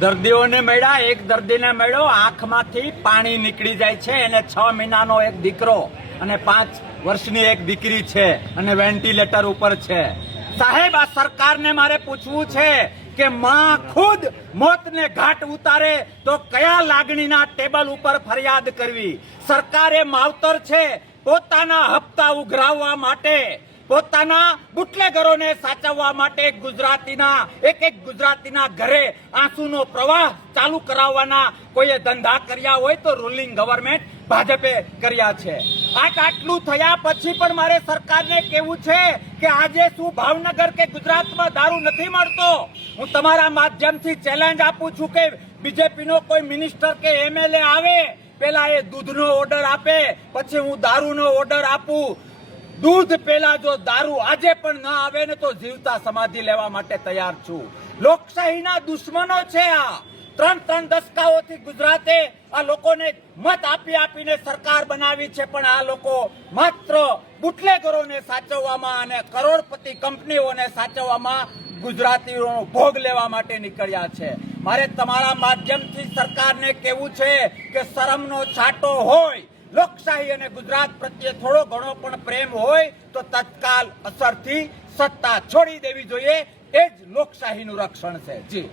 દર્દીઓને મળ્યા, એક દર્દીને મળ્યો, આંખમાંથી પાણી નીકળી જાય છે. એને 6 મહિનાનો એક દીકરો અને 5 વર્ષની એક દીકરી છે અને વેન્ટિલેટર ઉપર છે. સાહેબ, આ સરકારને મારે પૂછવું છે કે માં ખુદ મોતને ઘાટ ઉતારે તો કયા લાગણીના ટેબલ ઉપર ફરિયાદ કરવી? સરકારે માવતર છે પોતાના હપ્તા ઉઘરાવવા માટે, પોતાના બુટલેગરોને સાચવવા માટે એક ગુજરાતીના ઘરે આંસુનો પ્રવાહ ચાલુ કરાવવાના કોઈએ ધંધા કર્યા હોય તો રૂલિંગ ગવર્નમેન્ટ ભાજપે કર્યા છે. આટલું થયા પછી પણ મારે સરકારને કહેવું છે કે આજે શું ભાવનગર કે ગુજરાતમાં દારૂ નથી મળતો? હું તમારા માધ્યમથી ચેલેન્જ આપું છું કે બીજેપીનો કોઈ મિનિસ્ટર કે એમએલએ આવે, પેલા એ દૂધનો ઓર્ડર આપે, પછી હું દારૂનો ઓર્ડર આપું. દૂધ પેલા જો દારૂ આજે પણ ન આવે ને તો જીવતા સમાધિ લેવા માટે તૈયાર છું. લોકશાહીના દુશ્મનો છે આ. 3 દશકાઓથી ગુજરાતે આ લોકોને મત આપીને સરકાર બનાવી છે, પણ આ લોકો માત્ર બુટલેગરોને સાચવવામાં અને કરોડપતિ કંપનીઓને સાચવવામાં ગુજરાતીઓનો ભોગ લેવા માટે નીકળ્યા છે. મારે તમારા માધ્યમથી સરકારને કહેવું છે કે શરમનો છાંટો હોય, લોકશાહી અને ગુજરાત પ્રત્યે થોડો ઘણો પણ પ્રેમ હોય તો તત્કાલ અસરથી સત્તા છોડી દેવી જોઈએ. એ જ લોકશાહીનું રક્ષણ છે. જી.